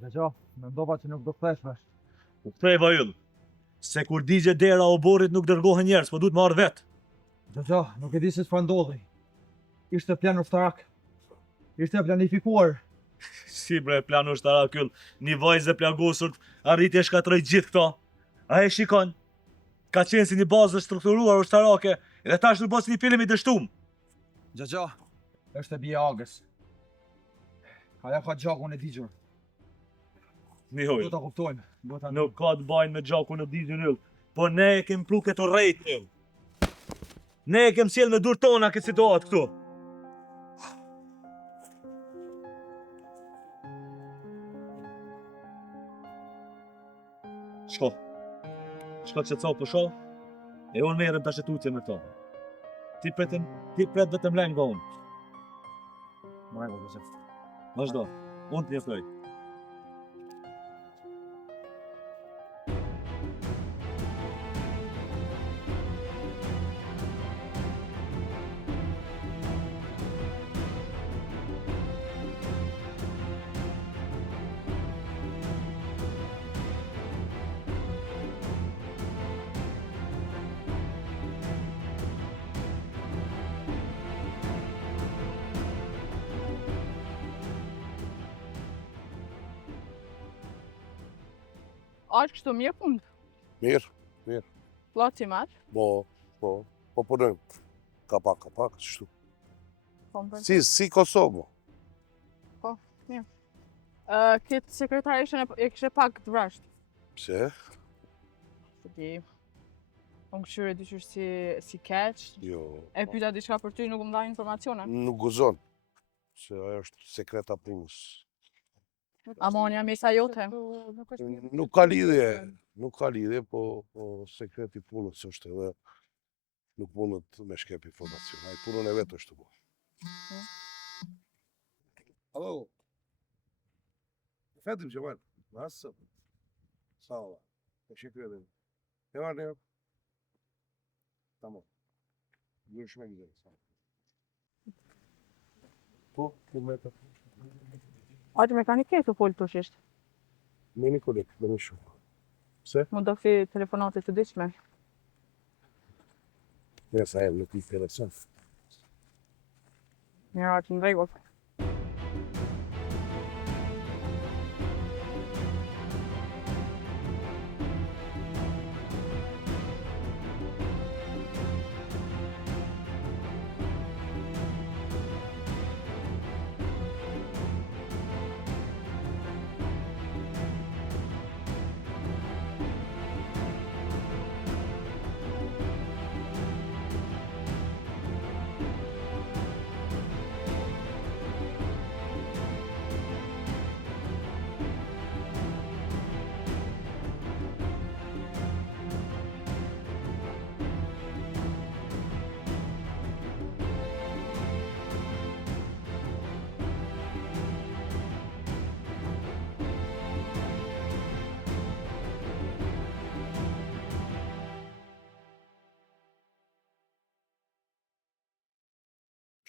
Dëgjo, mendova që nuk do kthesh vesh. U ktheva yll. Se kur digje dera o borrit nuk dërgohen njerëz, po duhet marrë vet. Dëgjo, nuk e di se çfarë ndodhi. Ishte plan ushtarak. Ishte planifikuar. Si bre plan ushtarak yll, një vajzë plagosur arriti e shkatroi gjithë këto. A e shikon? Ka qenë si një bazë strukturuar ushtarake, edhe tash nuk bësi një film i dështum. Dëgjo, është e bie Agës. Ajo ka gjakun e digjur. Mihoj, Do ta kuptojmë. nuk ka të bajnë me gjakun e digjur yll, po ne e kem pru këtë rrejt yll. Ne e kem sjell me dur tona këtë situatë këtu. Shko. Shko që co po shoh, e unë merrem tash tutje me to. Ti pret vetëm lejnë nga unë. Mërë, dëgjo. Vazhdo, unë të njëftoj. Aq kështu mirë punë. Mirë. Placi marr. Po punojmë. Kapak, kështu. Po më Si Kosovë. Këtë sekretarishën e kishe pak të vrasht. Pse? Se di. Unë këshyre dyqysh si keq. Jo. E pyta diçka për ty, nuk më dha informacione. Nuk guzon. Se ajo është sekreta punës. Amonja mesa jote. Nuk ka lidhje, po sekreti punës është edhe nuk punët me shkep informacion. Ai punën e vetë është të bo. Alo. Efendim Cemal, nasılsın? Sağ ol. Teşekkür ederim. Ne var ne yok? Tamam. Görüşmek üzere. Sağ ol. Bu meta. Aq mekanik ke të folë të shisht. Meni kolek, beni shumë. Pse? Më do fi telefonatit të dishme. Nesa e nuk i telefon. Mirë aq në rregull.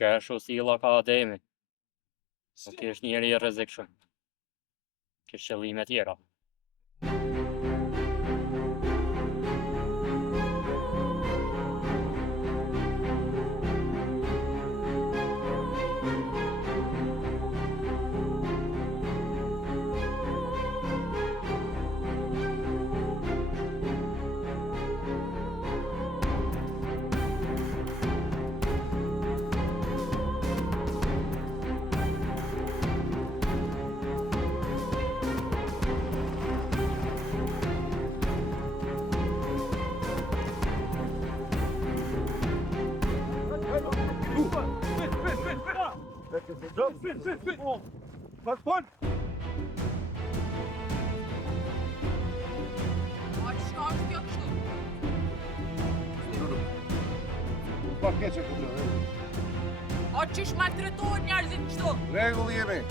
Që është usilla ka Ademi. Nuk është njeri i rrezikshëm. Ke qëllime tjera. Bak pun! Aq shka është kjo kështu. Bak geçe kutu. Aq qish maltretohet njerëzit kështu. Regull jemi.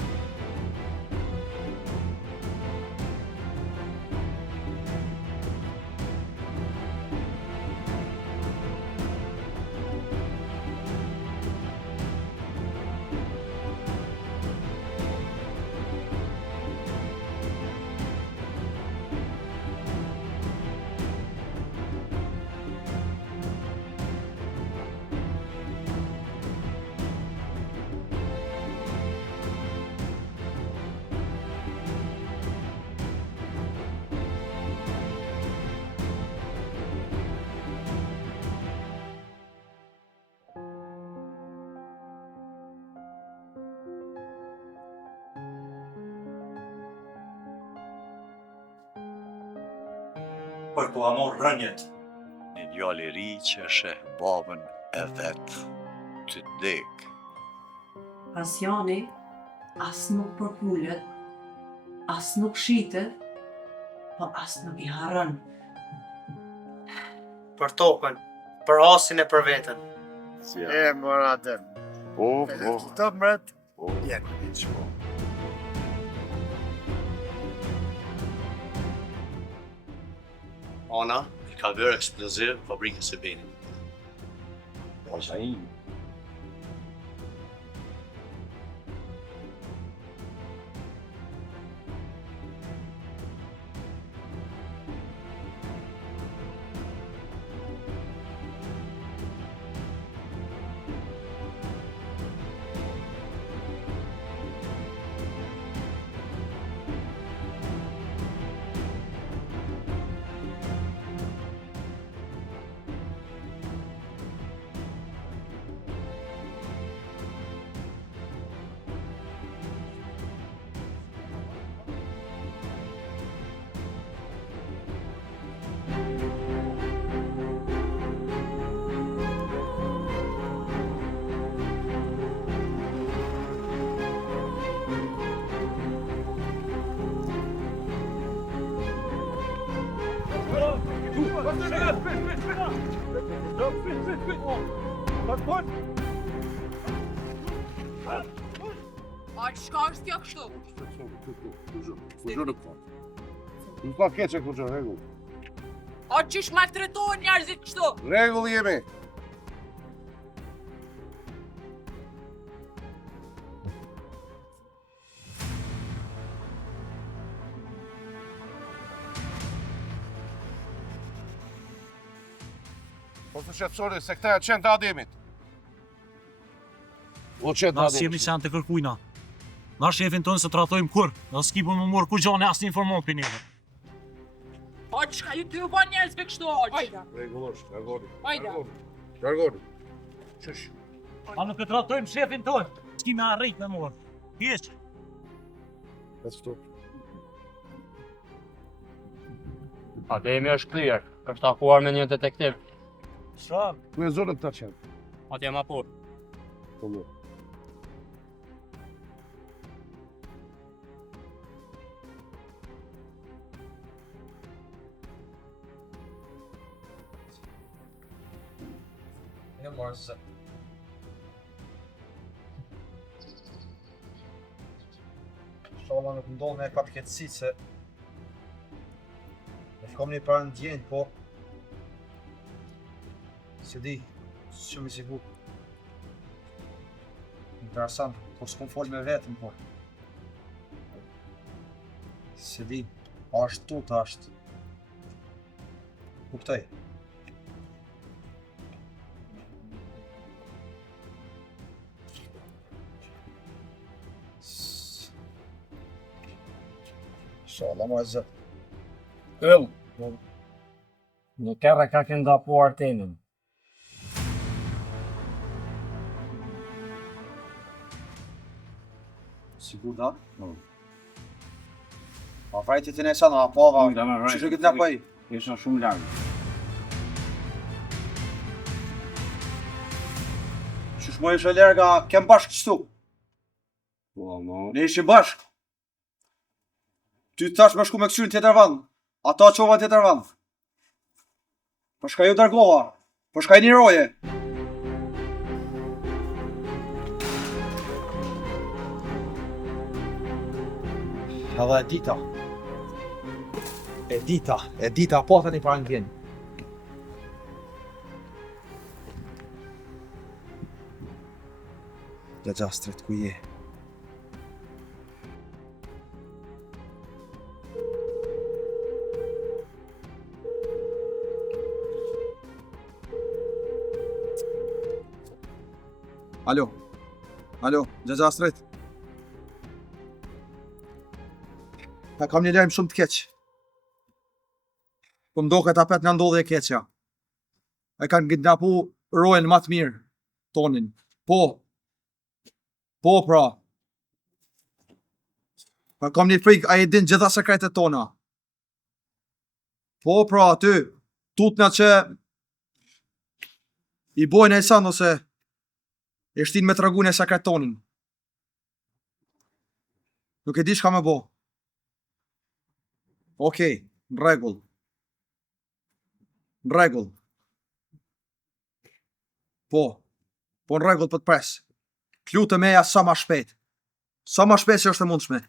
për tu amor rënjet. Një djalë i ri që sheh babën e vet të dek. Pasioni as nuk përpullet, as nuk shitet, po as nuk i harron. Për tokën, për asin e për veten. E mora atë. Po, Të mret, po, hiç po. Ana i ka bërë eksploziv fabrikës së Benit. Aq, çka është kjo kështu? Kuxho nuk ka. Nuk ka keqe kuxho, rregull. Aq, çish maltretohen njerëzit kështu? Rregull jemi. Po të shqetësoni se këta e qenë të Ademit. O qenë të Na Ademit. jemi qenë të kërkujna. Na shefin tonë se tratojmë kur, na s'kipën më morë kur gjane asë informant për njëve. Aq, çka ju ty u bën njerëzve kështu aq? Ajde. Rregullosh, largoni. Ajde. Largoni. Qësh? A nuk e tratojmë shefin tonë, s'ki me arrit me morë. Hiq. Let's stop. Ademi është kryer, është takuar me një detektiv. Shumë. Ku e zonët këta qenë? Atje ma por. Po më. Një marë se. Shala nuk ndonë me ka përketësi se e shkom një parë në djenë, po se di, shumë i sigur. Interesant, po s'kom folë me vetëm, po. Se di, ashtë tot ashtë. Kuptoj. Inshallah më zë. Nuk erë ka kënda po artenin. Sigur da? A vrajti të nesa na, po va. Që që këtë në pëj? Isha shumë largë. Qysh më ishe lerga, kem bashkë qëtu? Po, mo. Ne ishim bashkë. Ty të thash me shku me këqyrin tjetër vend. Ata qova tjetër vend. Po shka ju dërgova. Po shka i një roje. Edhe e dita, po të një pra në gjenë. Gjastret, ku je? Alo, Gjastret. Ta kam një lajm shumë të keq. Po mdoket apet nga ndodhe e keqja. E kanë kidnapu rojen më të mirë, tonin. Po pra. Pa kam një frikë, a i din gjitha sekretet tona. Po, pra, aty, tutna që i bojnë e san ose e shtin me tragun e sekretonin. Nuk e di shka me bo. Okej, në regull. Në regull. Po në regull për të pres. T'lutë meja sa ma shpejt. Sa ma shpejt që është e mundshme.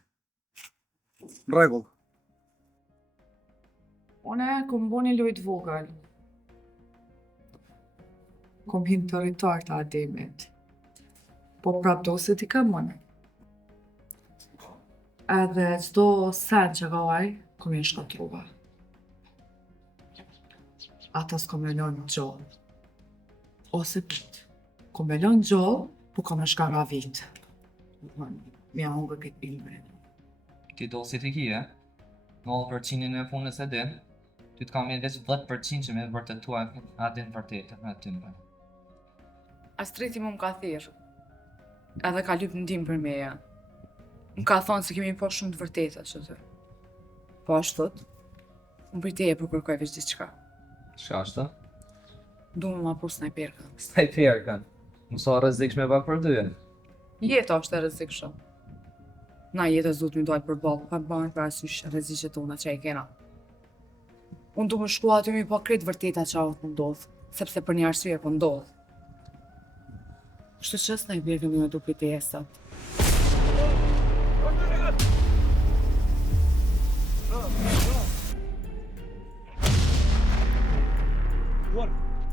Në regull. Une kom bo një lojt vogël. Kom hin territor të Ademit. Po prap do se ti kam mëne. Edhe çdo sen që ka aj, kom jenë shkatruva. Ata s'kom me lënë gjallë. Ose pit. Kom me lënë gjallë, po kom e shkara vit. Mja hongër këtë ilme. Ti do si të kje, 0% e punës e din, ty të kam e veç 10% që me vërtetua atin vërtetë me ty më. Astriti më ka thirë. Edhe ka lyp në dim për meja. Më ka thonë se kemi po shumë të vërteta që të. Po ashtu thot, unë për teje për kërkoj veç diçka. Shka është të? Du me ma pur snajperkën. Snajperkën? Mëso rrezikshme pak për dyje. Jeta është e rrezikshme. Na jetës du të mi dojtë për balë, pa banë për asysh rreziqet tona që e kena. Unë du më shku aty mi po kretë vërteta që avët më ndodhë, sepse për një arsye po ndodhë. Kështu që snajperkën mi me du për teje sot.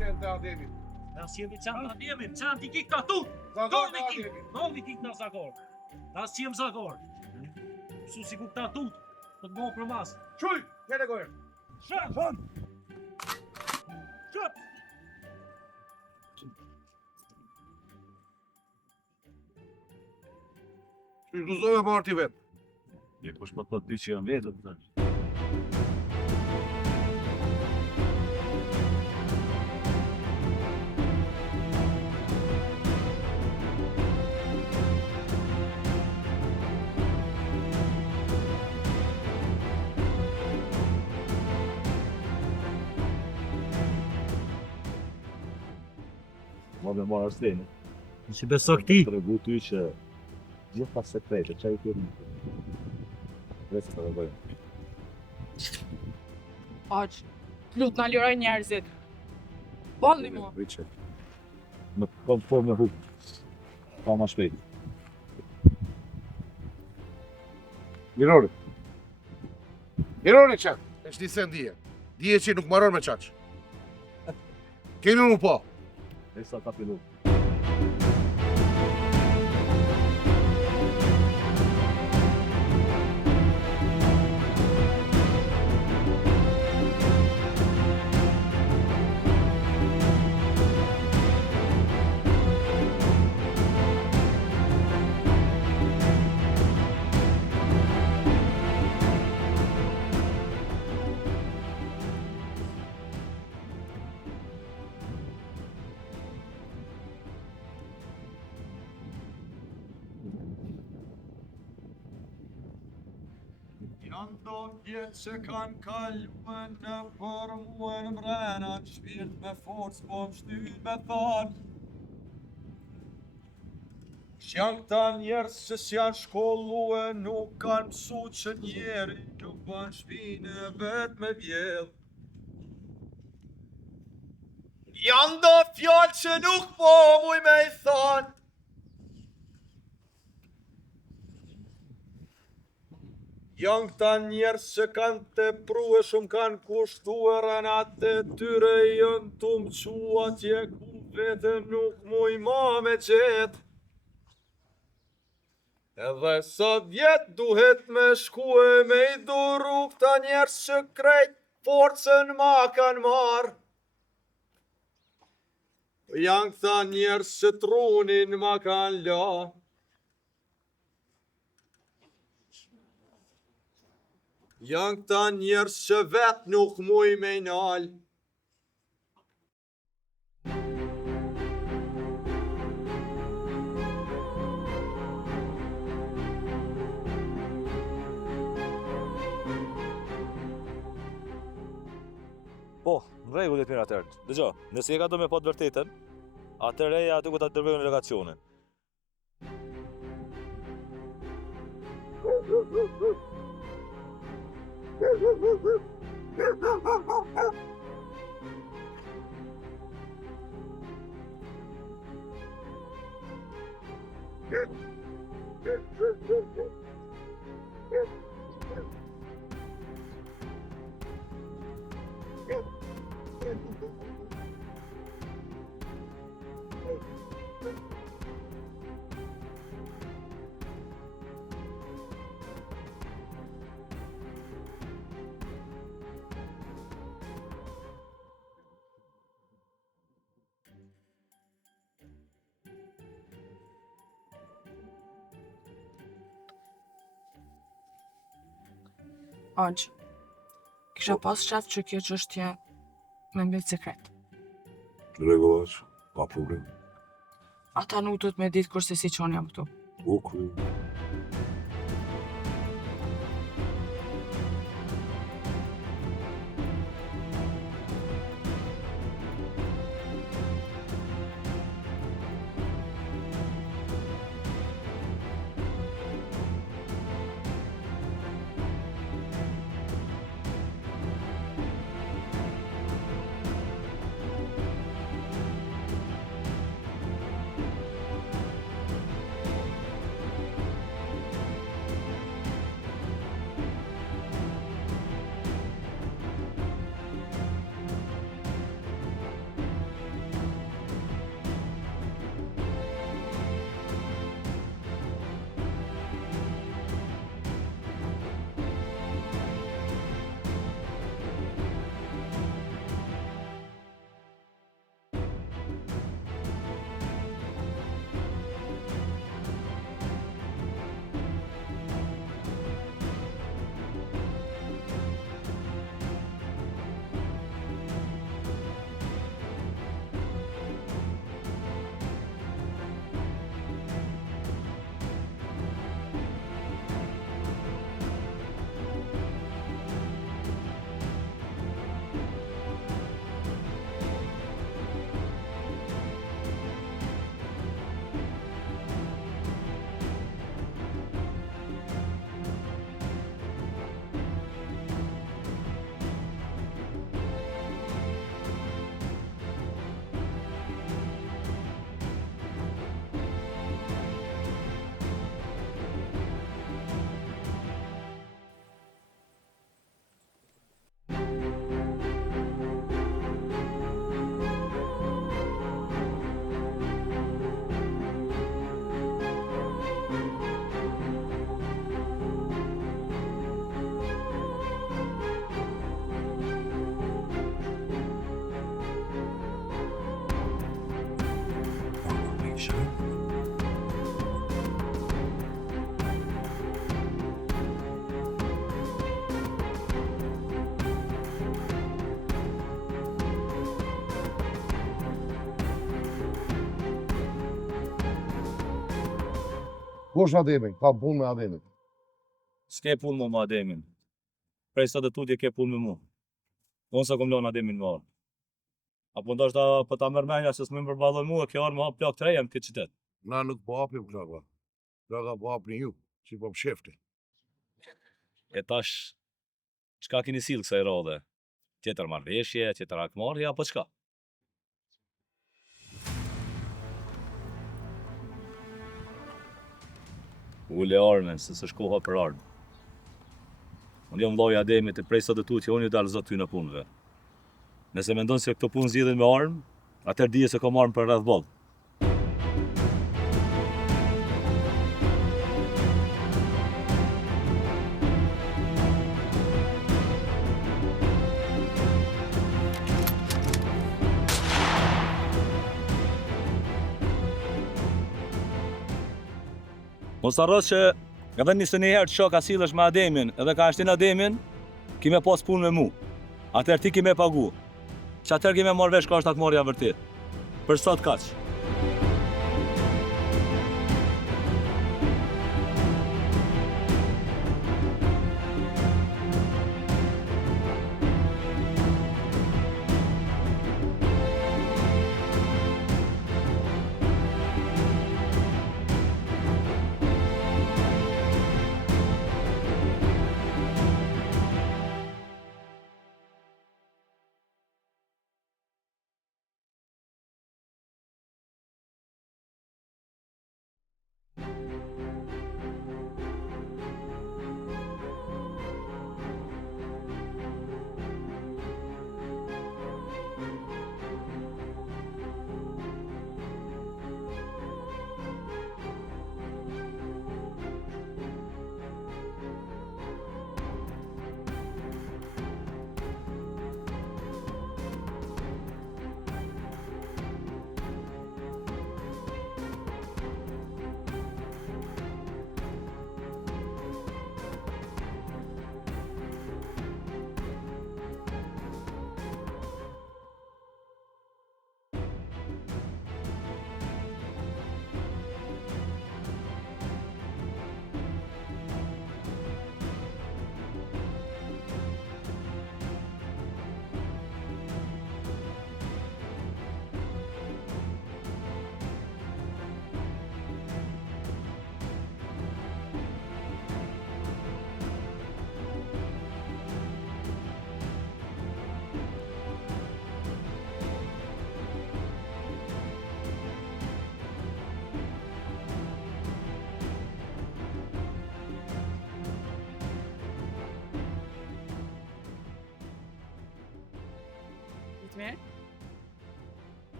Qenë të Ademit. Nas jemi qanë të Ademit, qanë t'i kik të tu! Zagor të Ademit. Novi kik në Zagor. Nas jem Zagor. Su si kuk të tut, të të bëhë për mas. Quj, kene gojë. Shën! Shën! Shë guzove më arti vetë. Je kush më thot ty që janë vetët, tash. Ma me marrë arsene. Në që beso këti? Të regu ty që gjitha sekrete, që i kërë Vese të regojnë. Aq, lut na liroj njerëzit. Bolli mu. Riche. Më kom formë në hukë. Pa ma shpejt. Mirori. Mirori qëtë. E shdi se ndije. Dije që nuk maron me qaqë. Kemi mu po. E sa ta pilu. Janë do vjetë që kanë kalbën në formuën mrena, shpirt me forcë po më shtyt me thonë. Janë këta njerës që s'janë shkollue, nuk kanë mësu që njeri nuk bën shpinë e vetë me vjedhë. Janë do fjallë që nuk po muj me i thonë. Janë këta njerës që kanë të pruë shumë kanë kushtuar anat e tyre jënë të mqua tje ku vete nuk muj ma me qetë. Edhe sot vjetë duhet me shkue me i duru këta njerës që krejt forcën ma kanë marë. Janë këta njerës që trunin ma kanë la. Janë këta njerës që vetë nuk muj me i nalë. Rregullit mirë atëherë. Dëgjoj, nëse e ka do me po të vërtetën, atëherë ja aty ku ta dërgojnë delegacionin. Aq, kisha pas qef që kjo çështje me mbet sekret. Rregullosh, pa problem. Ata nuk do të me ditë kurse si qon jam këtu. Bukur. Kush Ademin? Ka punë me Ademin. S'ke punë me Ademin. Prej sa të tutje ke punë me mu. Unë sa kom lënë Ademin me orë. Apo ndoshta po ta merr mendja se s'më përballoj mua, kjo orë më hap plak të reja në këtë qytet. Na nuk po hapim plaka. Plaka po hapni ju, si po pshefti. E tash, çka keni sill kësaj radhe? Tjetër marrëveshje, tjetër akmarrje, apo çka? Ule armen, se s'është koha për armë. Unë jam vllai Ademit e prej sa të tutje unë ju dalë zot ty në punëve. Nëse mendon se këto punë zgjidhen me armë, atëherë dije se kam armë për rreth boll. Mos harros që edhe nisë një herë të shoh ka sillesh me Ademin edhe ka ashtin Ademin, ki me pas punë me mu. Atëherë ti ki me pagu. Që atëherë ki me marrë vesh ka është akmarrja vërtet. Për sot kaq.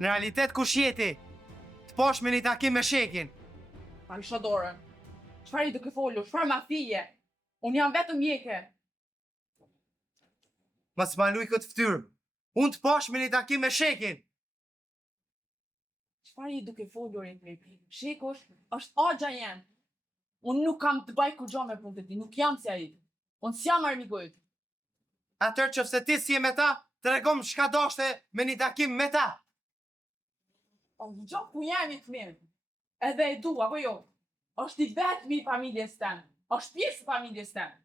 Në realitet kush jeti? Të posh me një takim me shekin. Pa i shodorën. Çfarë i duke folur? Çfarë mafije? Unë jam vetëm mjeke. Mas ma luj këtë ftyrë. Unë të posh me një takim me shekin. Çfarë i duke folur e të Shekush është agja jem. Unë nuk kam të baj kur gjo me punë të ti, nuk jam si ai. Unë s'jam armikujt. Atër që fse ti si e me ta, të regom shka doshte me një takim me ta. O në gjo ku jemi të mirë. Edhe e du, apo jo? Është i vetëmi i familjes temë. Është pjesë familjes temë.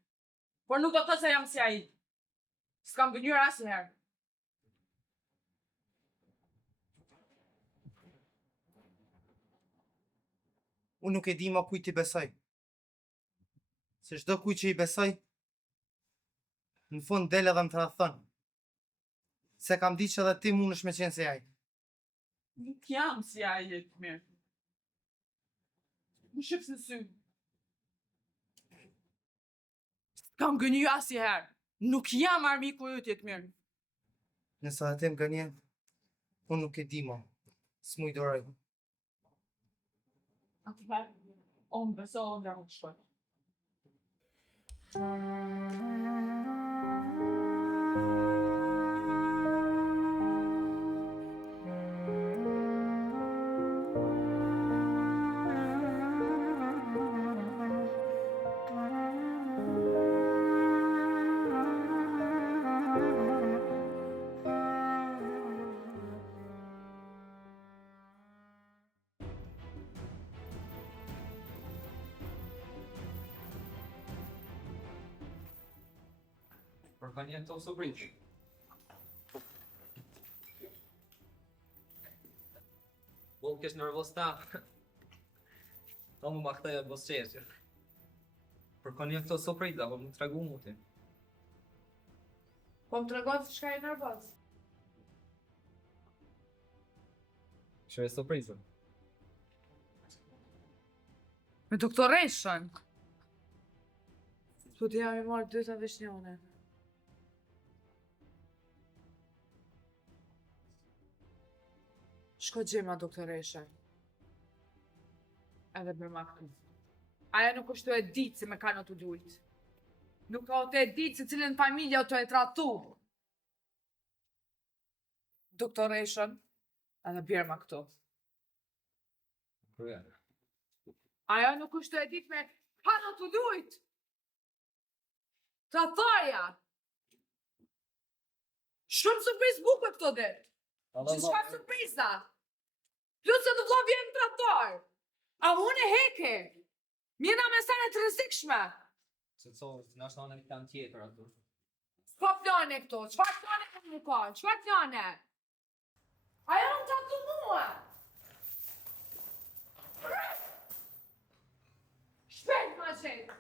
Por nuk do të se jam si ai. S'kam gënjur asnjëherë. Unë nuk e di ma kujt i besoj. Se çdo kujt që i besoj, në fund del edhe më tradhton. Se kam ditë që edhe ti mundesh me qenë si ai. Nuk jam si ai e të mirë. Më shqipës në sy. S'kam gënjur asnjëherë. Nuk jam armiku yt e të mirë. Nëse edhe ti më gënjen, unë nuk e di ma. S'mu i doroj. Atëherë, unë besohem nga më të shkoj. Për kanë jenë të surprizë. Unë kesh nervoz ta. Ta më maktaj e bos qeshë. Për kanë jenë të surprizë, po më të tregu mu ti. Po më tregon se çka je nervoz. Që e surprizë. Me doktoreshën. Po të jam i marrë 2 të vishnjone. Shko gjema doktoreshe. Edhe për ma këtu. Aja nuk është të e ditë se me ka në të dujtë. Nuk ka të e ditë se cilën familja të e tratu. Doktoreshën, edhe bjerë ma këtu. Kërë. Aja nuk është të e ditë me ka në të dujtë. Tratarja. Shumë surprizë bukur këto ditë. Që shka surpriza? Plus se të vlo vjen tratar. A unë e heke. Mjena me sene të rëzikshme. Se të në është në një plan tjetër atë. S'ka plane këto? Qfar plane këmë më ka? Qfar plane? Aja në tratu mua. Shpejt ma qenë.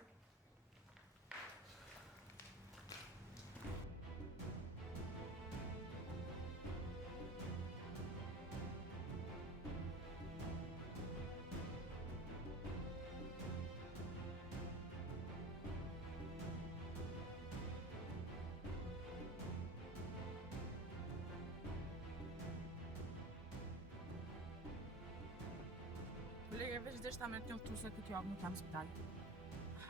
Kolege, veç dhe shta me të njoftu se këtë javë nuk jam spital.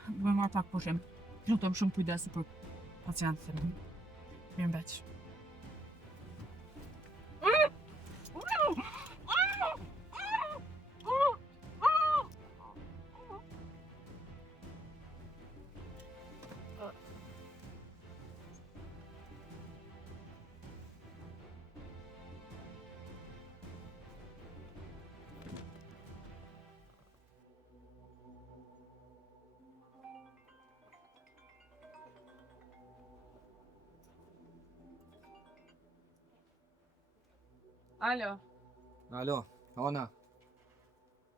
Duhe marrë pak pushim. Lutëm shumë kujdesi për pacientët e mi. Mirë mbeq. Alo, Alo, Ona,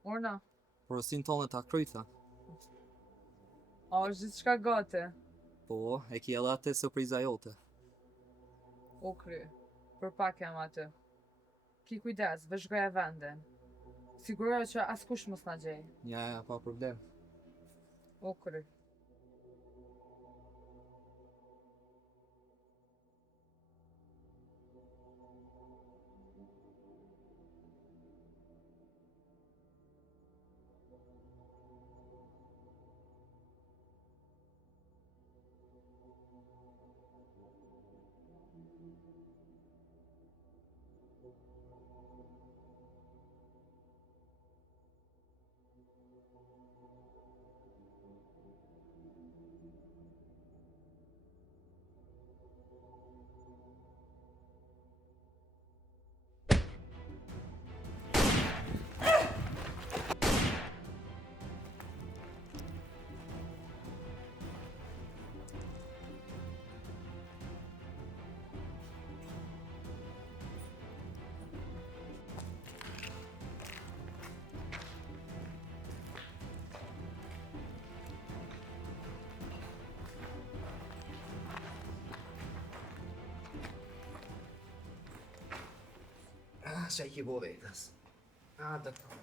Orna, porosin tonë ta kryta. a është gjithë shka gati? Po, e ki edhe atë surpriza jote. O kry, për pak jam aty. Ki kujdes, vëzhgoja vendin. Siguroj që askush mos na gjej. Ja, pa problem. O kry. Se i bo vetës. Dakor.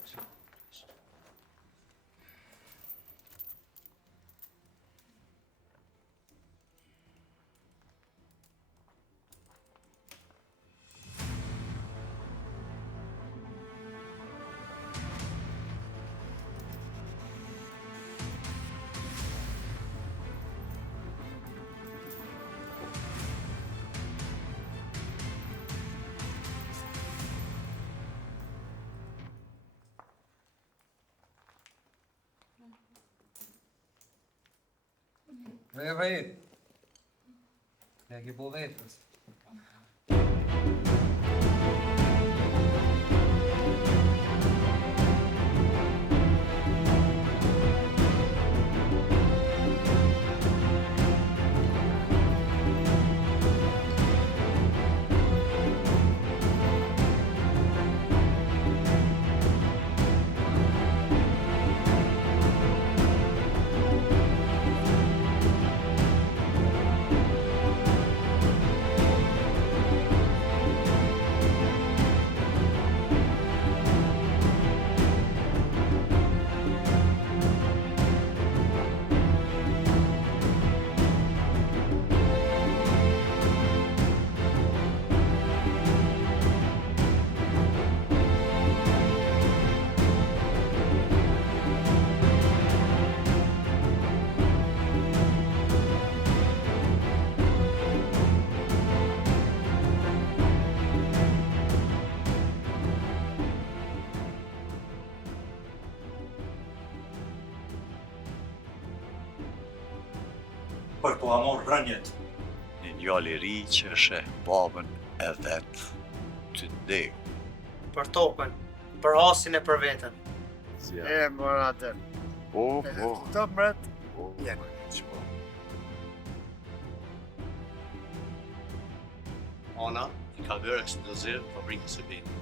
Vej. Ja ki bo vetës. Për tu amor rënjet. Një djalë i ri që sheh babën e vet të ndek. Për tokën, për asin e për veten. Mora atë. Po. Të mret. Ja. Ana i ka bërë eksploziv fabrikës së binit.